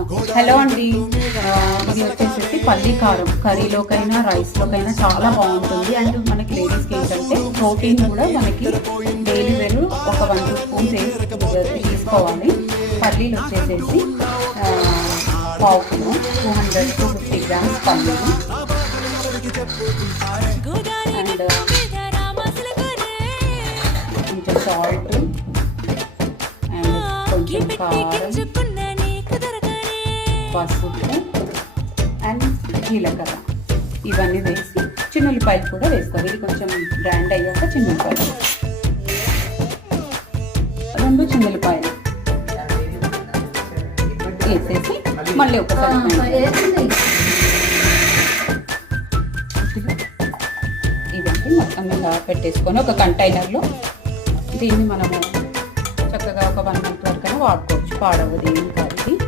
Hello అండి, ఇది వచ్చేసి పల్లి కారం కర్రీలోకైనా రైస్లోకైనా చాలా బాగుంటుంది. అండ్ మనకి లేడీస్కి ఏంటంటే ప్రోటీన్ కూడా మనకి డైలీ వేరు ఒక 1-2 స్పూన్స్ తీసుకోవాలి. పల్లీలు వచ్చేసేసి పావు కిలో 200-250 గ్రామ్స్ పల్లీలు అండ్ కొంచెం సాల్ట్ అండ్ కొంచెం కారం, పసుపు అండ్ జీలకర్ర ఇవన్నీ వేసి చిన్నుల్లిపాయలు కూడా వేసుకోవాలి. ఇది కొంచెం బ్రాండ్ అయ్యాక చిన్నుల్లిపాయలు 2 చిన్నుల్లిపాయలు వేసేసి మళ్ళీ ఒకసారి ఇవన్నీ మొత్తం ఇలా పెట్టేసుకొని ఒక కంటైనర్లో దీన్ని మనము చక్కగా ఒక 1 month వరకు వాడుకోవచ్చు. పాడవది ఏం కాదు.